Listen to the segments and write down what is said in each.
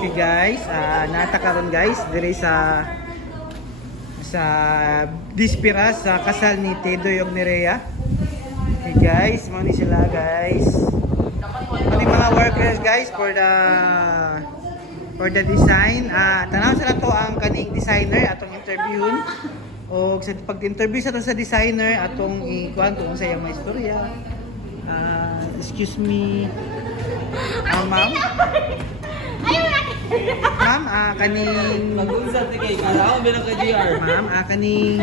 Okay guys, nata karon guys diri sa Dispira sa kasal ni Tedoy ug ni Rhea. Okay guys, mo ni sila guys. Kami mga workers guys for the design. Tanaw sila to ang kaning designer atong interviewon. O sa pag-interview sa to sa designer atong ikuan kung sa iyang mga istorya. Excuse me. Ma'am. Ma'am, kaning mag-usap ni kay kala ko bilang ka GR. Ma'am, kaning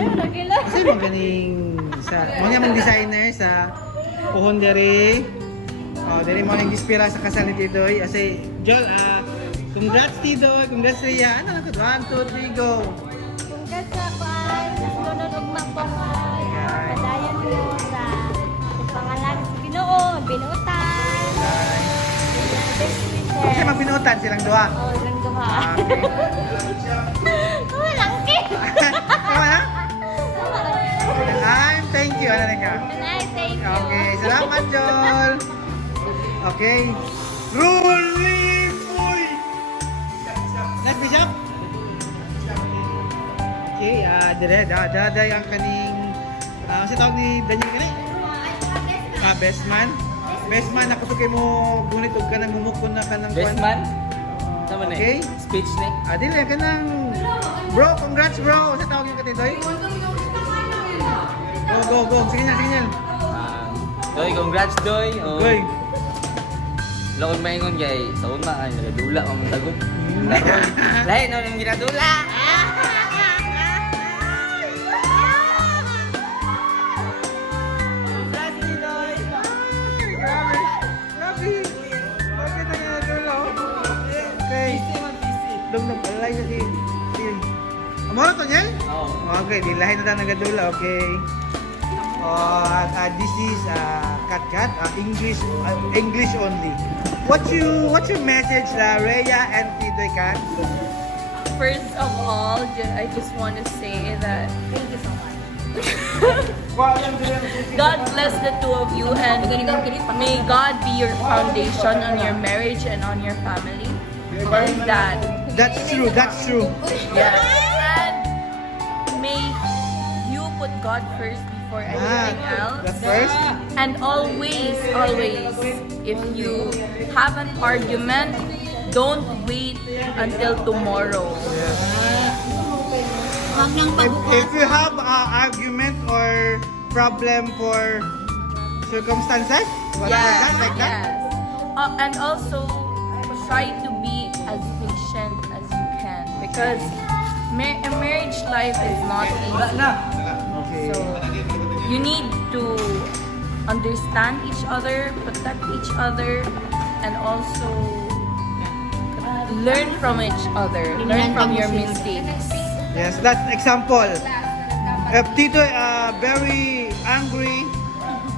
kasi mo ganing sa mo niya mang designer sa Puhon dere. Dere mo ning Dispira sa kasal ni Tidoy. Kasi Jol, congrats Tidoy, congrats Rhea. Ano lang ko? 1, 2, 3 go. Congrats sa kuan, nasunod og mapangay. Padayon mo sa pangalan sa Ginoo, binutan. Kasi magbinutan silang duha. Oh, lang duha. Okay. Walang ki. Tama na? Thank you. Ano na ka? Nice, thank you. Okay, salamat Jol. Okay. Rolling boy. Next Bishop. Okay, dire da yang kaning sa tawag ni Daniel kani? Best man. Best man ako kay mo gunit og kanang mumukon na kanang Best man? Tama na Okay. Speech ni? Dili kanang bro, congrats bro. Sa tawag yung katidoy. Go. Sige niyan. Doy, congrats Doy. Goy. Lakon maingon kay sa una ay nagadula man tagot. Lain na nang ginadula. Congrats ni Doy. Grabe. Bakit na nga dulo? Okay. Dum palay sa si. Amora to niyan? Oo. Okay, di lahi na ta nagadula. Okay. This is Kat English only. What's your message Rhea and Tidoy Kat? First of all, I just want to say that Thank you so much. God bless the two of you and may God be your foundation on your marriage and on your family. And that, That's true. yes. And may you put God first before anything else. The first? And always, if you have an argument, don't wait until tomorrow. Wag nang If you have argument or problem for circumstances, whatever like that. Yes. And also try to be as patient as you can because a marriage life is not easy. Okay. So you need to understand each other, protect each other, and also learn from each other. Learn from your mistakes. Yes, that's example. If Tito very angry,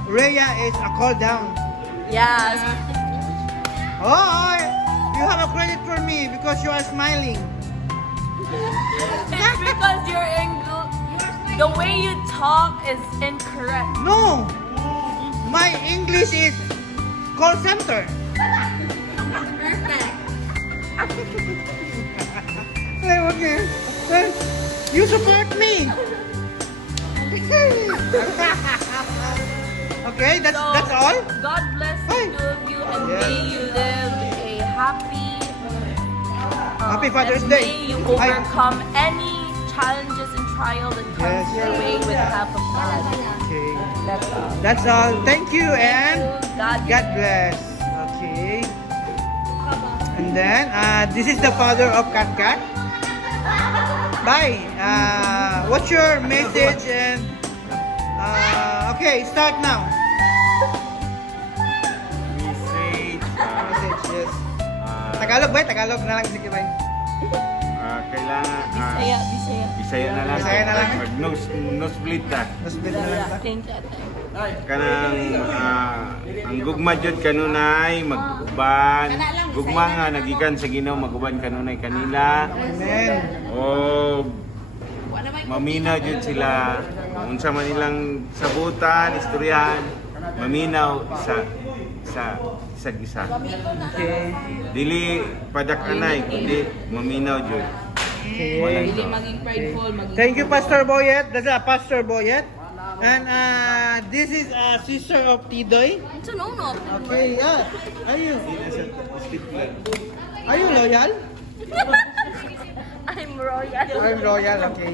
Rhea is a calm down. Yes. Oh, you have a credit for me because you are smiling. It's because the way you talk is incorrect. No, my English is call center. Okay. You support me. Okay, that's all. God bless the Hey. two of you and Yes. may you live a happy Happy Father's and Day. May you Ay. overcome any challenges and trial that comes Yes. your way with the help of God. Okay, That's all. that's all. Thank you and God God bless. Okay. And then this is the father of Kat. Bye. What's your message and okay, start now. Message, Message, yes. Tagalog ba? Tagalog na lang sige ba? kailangan Bisaya. Bisaya na lang. Bisaya na lang. Mag no split ka. Mas bit na lang ta. Thank you. Kanang ang gugma jud kanunay maguban. Gugma nga nagikan sa Ginoo maguban kanunay kanila. Amen. O maminaw jud sila unsa man ilang sabutan, istoryahan, maminaw isa-isa. Okay. Dili padak-anay, kundi maminaw jud. Okay. Dili maging prideful, maging Thank you, Pastor Boyet. That's Pastor Boyet. And this is a sister of Tidoy. Ito no. Okay, yeah. Are you loyal? I'm royal. I'm loyal, okay.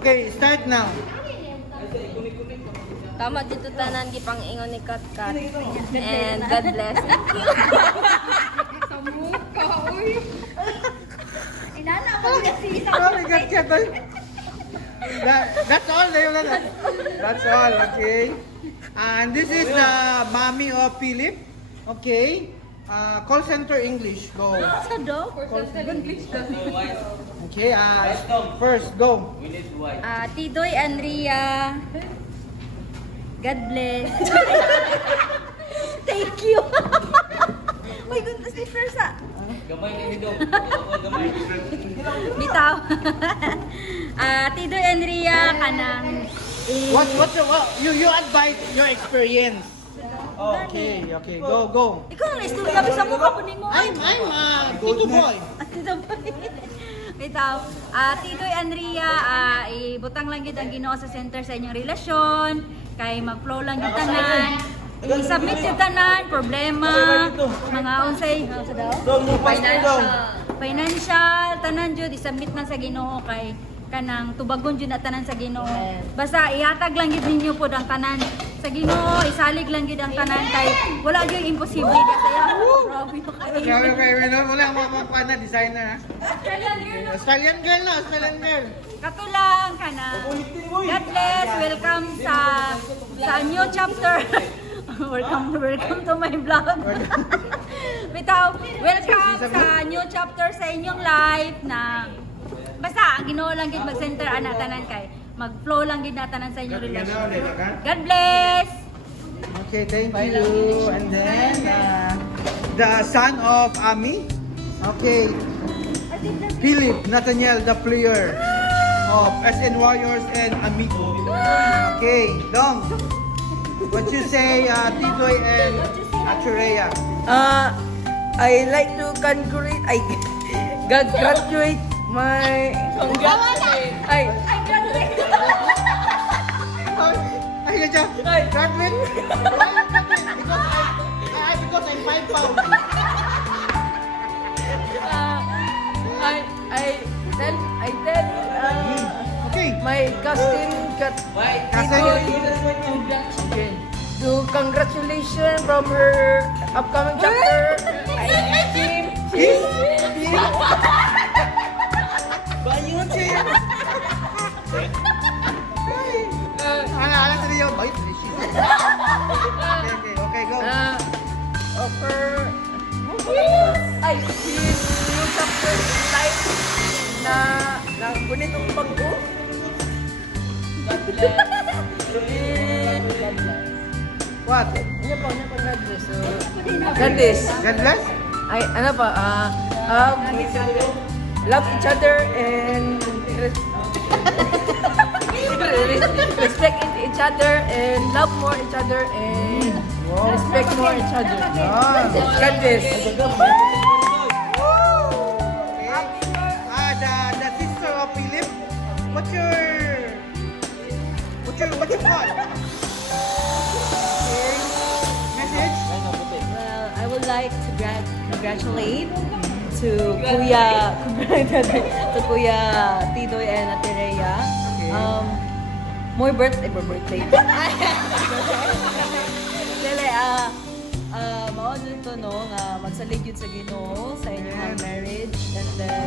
Okay, start now. Tama dito tanan gipang ingon ni Kat Kat. And God bless. Inana ko kasi. Oh my God, Katoy. That's all, Leola. That's all, okay. And this is the mommy of Philip. Okay. Call center English, go. Sa do? Okay, first, go. Tidoy Andrea. God bless. Thank you. Uy, ganda si Fersa. Gamay ni Dong. Bitaw. Tidoy Andrea kanang What you advise your experience. Okay, go. Ikaw ang istorya kami sa mukha ko nimo. I'm Tito Boy. Bitaw. Tidoy Andrea, ibutang lang gid ang Ginoo sa center sa inyong relasyon, kay mag-flow lang gid tanan. I-submit yung tanan, problema, mga unsay, sa daw? Financial, tanan jud i-submit na sa Ginoo kay kanang tubagon jud na tanan sa Ginoo. Basta ihatag lang gid ninyo pod ang tanan sa Ginoo, isalig lang gid ang tanan kay wala gyud imposible saya. Grabe kayo. Grabe kayo, wala akong mga na designer ha. Australian girl na, Australian girl. Katulang ka na. God bless. Welcome sa new chapter. welcome to my vlog. Bitaw, welcome sa new chapter sa inyong life na basta ang Ginoo lang gid mag-center ana tanan kay mag-flow lang gid na tanan sa inyong relasyon. God bless. Okay, thank you. And then the son of Ami. Okay. Philip Nathaniel, the player of SN Warriors and Amigo. Okay, Dong. What you say, Titoy and Achureya? I like to congratulate. I congratulate my. I Ay, yan siya. Graduate? Because I'm 5 pounds. I tell Okay. my cousin to congratulations from her upcoming chapter. Alam sa niyo, bait. Okay, go. Offer ay his new chapter in life na bonitong bago. What? Ano pa God bless. God bless. God bless? Ay, ano pa, love each other and respect each other and love more each other and respect more each other. God bless. The sister of Philip. What you call? Okay. Message? Well, I would like to congratulate to Kuya Tidoy and Ate Rhea. More birthday. Dili, maon dito no nga magsalig yun sa Ginoo sa inyong marriage and then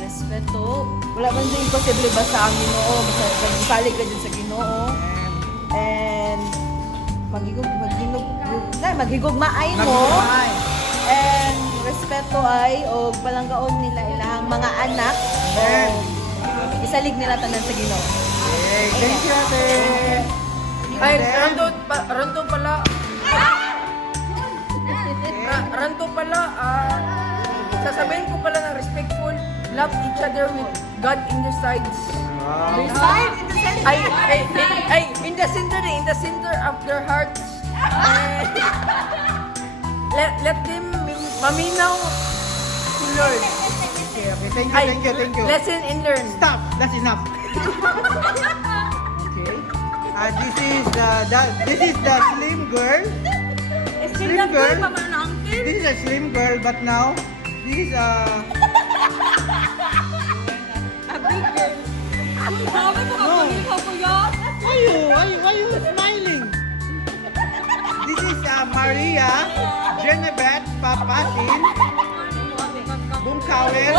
respeto. Wala man din imposible basta ang Ginoo, magsalig ka dyan sa Ginoo. And maghigugmaay mo. And respeto ay o palanggaon nila ilang mga anak. Isalig nila tanan sa Ginoo. Okay, thank you, ate. Ay, ranto pala. Ranto pala, sasabihin ko pala na respectful, love each other with God in your sides. Wow. Ay, in the center of their hearts. Let them maminaw to learn. Okay, okay. Thank you, Ay, thank you, thank you. Lesson and learn. Stop. That's enough. Okay. This is the slim girl. Slim girl. This is a slim girl, but now this is a big girl. No. Why you smiling? This is Maria Genevieve Papasin Bungkawel.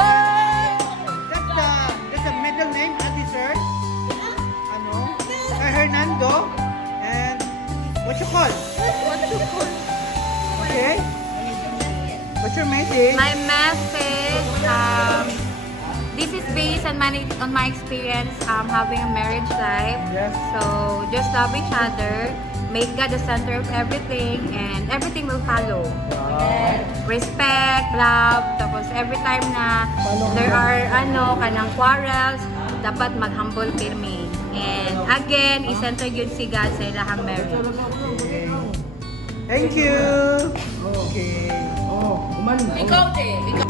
That's the middle name, Ate Sir. Ano? Hernando. And what you call? Okay. What's your message? My message, this is based on my experience having a marriage life. Yes. So just love each other, make God the center of everything, and everything will follow. Respect, love, tapos every time na there are kanang quarrels, dapat mag-humble pirmi. And again, i-center yun si God sa ilahang marriage. Okay. Thank you. Okay. Ikaw, te. Ikaw.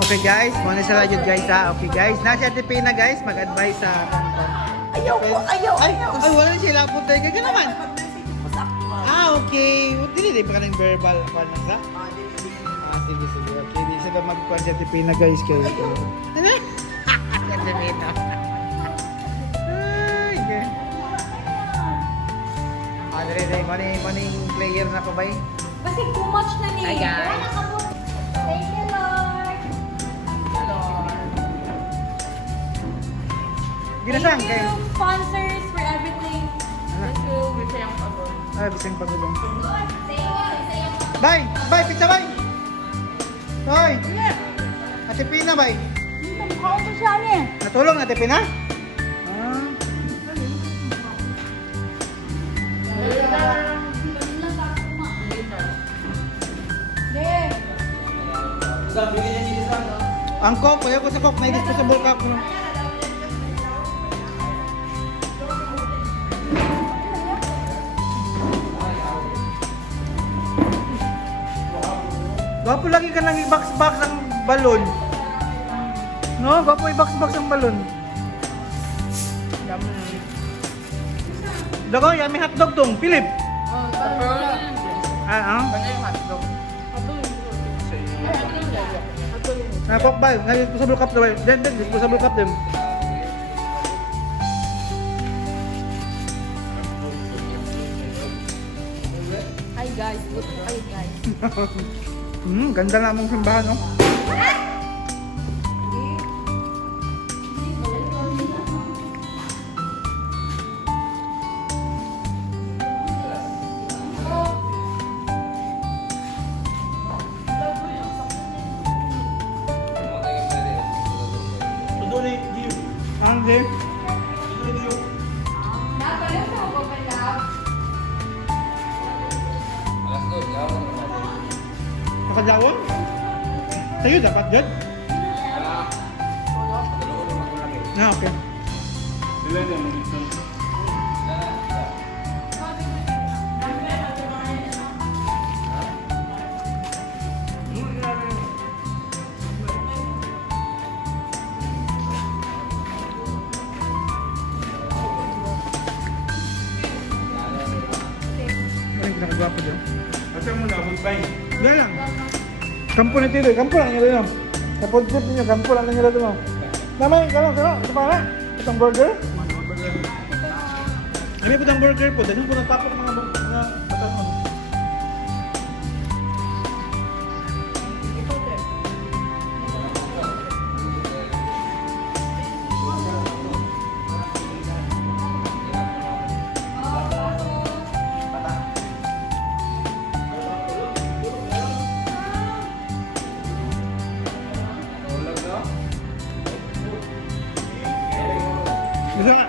Okay guys, muna sila yun guys ha. Okay guys, nasa TV na guys, mag-advise sa Ayaw. Ay, wala sila po tayo. Gagana naman. Okay. Hindi pa ka ng verbal pa na sa? Sige. Okay, di sila mag-kuhan sa TV na guys. Kayo. Ano? Sa TV na. Ay, okay. Dali, maning player na ko ba eh? Kasi too much na Hi, niya. guys. Thank you, Lord. Ginasang Thank kayo. you, sponsors, for everything. Ay, bising pagulong. Bye! Bye! Pizza bye! Hoy! Ate Pina bye! Mukha ko siya niya. Natulong Ate Pina? Ang Coke, ayaw ko sa Coke, may disposable cup. Gwapo lagi ka nang i-box-box ang balon. No, gwapo i-box-box ang balon. Dago, yummy hotdog tong, Philip. Coke ba? Disposable cup daw. Disposable cup din. Hi guys, good hi guys. Ganda na mong simbahan, no? Ang Dave? Nakadawon? Sa'yo dapat dyan? Okay. Sila na mag-ito. Maraming pinakagwapo dyan. Asa mo na, goodbye. Wala lang. Kampo na tilo. Kampo lang nila yun. Kapag trip ninyo, kampo lang nila doon. Namay, kalong. Ito pa na. Itong burger. Ano po itong burger po? Dahil po nagpapok mga batas mo. Bisa ka?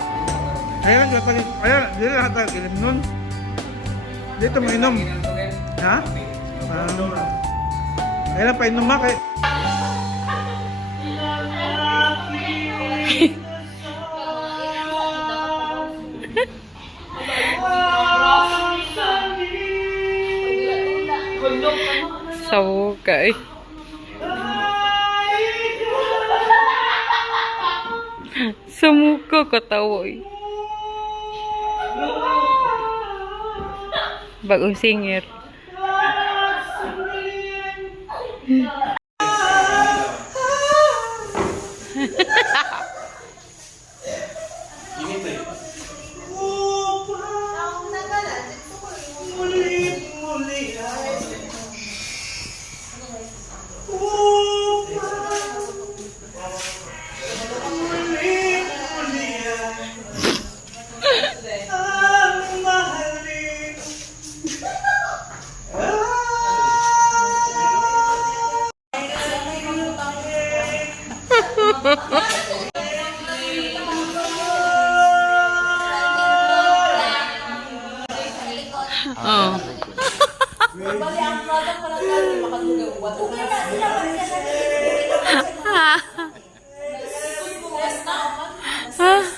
Ayan, dito lahat ang ilim nun. Dito mo inom. Ha? Ayan, painom ka. Sa muka eh. Sa muka katawa eh. Bagong singer. Oh.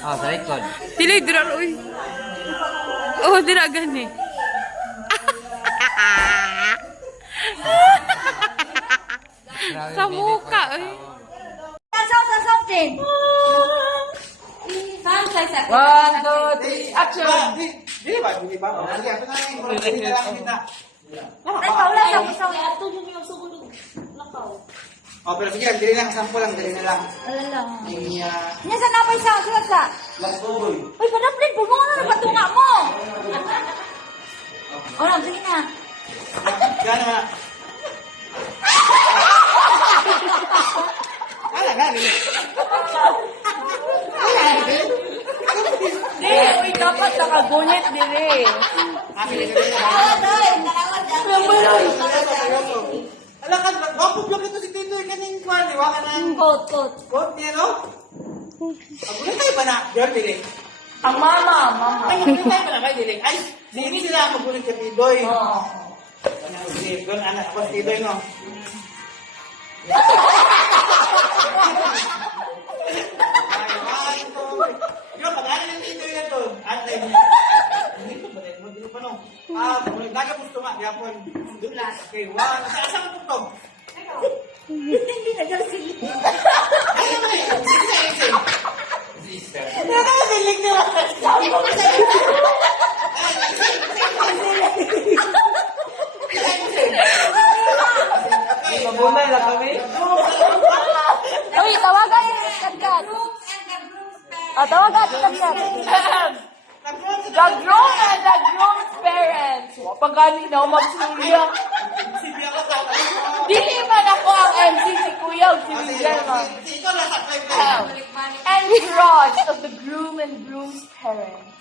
Oh, sa likod. Dili dira oy. Oh, dira gani. Sa muka oy. Something. One, two, three, action. Di ba? Di ba? Sige, ito na yung kita. Oh, pero sige lang, dili lang, sample lang, dili na lang. Nasa napay sa sa. Last boy. Uy, padaplin po mo na patunga mo. Oh, sige na. Gana na. Gana. Uy, dapat nakagunit dili. Alam ka, wapo vlog ito si Tito, kaning kwan, di ba? Kanang Coat. coat niya, no? Agulit tayo ba na? Diyan, Diling. Ang mama. Ay, agulit tayo ba na kayo, Diling? Ay, hindi sila magulit ka, Tidoy. Oo. Doon, anak ako si Tidoy, no? Yo, pag-aral ng Tidoy na to. Antay mo. Hindi ko ba rin? Hindi pa, no? Naga gusto nga, yapon. Okay, one. Saan mo to? Hindi na dyan sila. Nakakasilig na lang. Mabunay lang kami. Uy, tawagan si Kadkat. Tawagan si Kadkat. The groom and the groom's parents. Pagkani na magsuya. Dili man ako ang MC si Kuya o si Miguel. Ito lang sa time. And crush of the groom and groom's parents.